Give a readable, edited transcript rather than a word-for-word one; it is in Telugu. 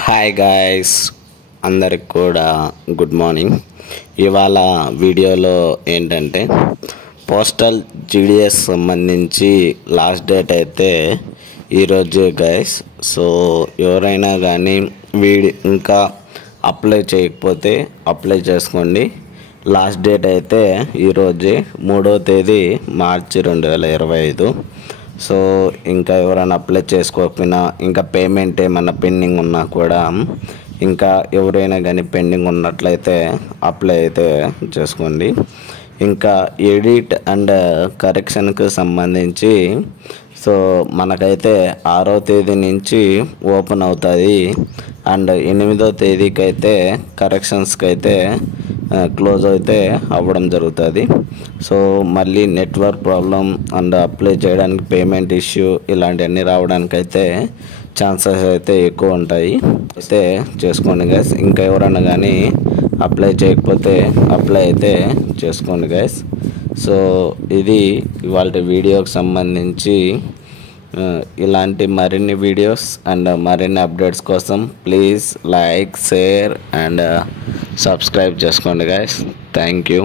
హాయ్ గాయ్స్, అందరికి కూడా గుడ్ మార్నింగ్. ఇవాళ వీడియోలో ఏంటంటే పోస్టల్ జీడిఎస్ సంబంధించి లాస్ట్ డేట్ అయితే ఈరోజే గాయ్స్. సో ఎవరైనా కానీ ఇంకా అప్లై చేయకపోతే అప్లై చేసుకోండి. లాస్ట్ డేట్ అయితే ఈరోజే 3వ తేదీ మార్చి 2025. సో ఇంకా ఎవరైనా అప్లై చేసుకోకపోయినా ఇంకా పేమెంట్ ఏమన్నా పెండింగ్ ఉన్నా కూడా ఇంకా ఎవరైనా కానీ పెండింగ్ ఉన్నట్లయితే అప్లై అయితే చేసుకోండి. ఇంకా ఎడిట్ అండ్ కరెక్షన్కి సంబంధించి సో మనకైతే 6వ తేదీ నుంచి ఓపెన్ అవుతుంది అండ్ 8వ తేదీకి అయితే కరెక్షన్స్కి అయితే క్లోజ్ అయితే అవ్వడం జరుగుతుంది. సో మళ్ళీ నెట్వర్క్ ప్రాబ్లం అండ్ అప్లై చేయడానికి పేమెంట్ ఇష్యూ ఇలాంటివన్నీ రావడానికి అయితే ఛాన్సెస్ అయితే ఎక్కువ ఉంటాయి. అయితే చేసుకోండి గైస్. ఇంకా ఎవరైనా కానీ అప్లై చేయకపోతే అప్లై అయితే చేసుకోండి గైస్. సో ఇది ఇవాళ వీడియోకి సంబంధించి. ఇలాంటి మరిన్ని వీడియోస్ అండ్ మరిన్ని అప్డేట్స్ కోసం please like, share and subscribe చేసుకోండి గైస్. Thank you.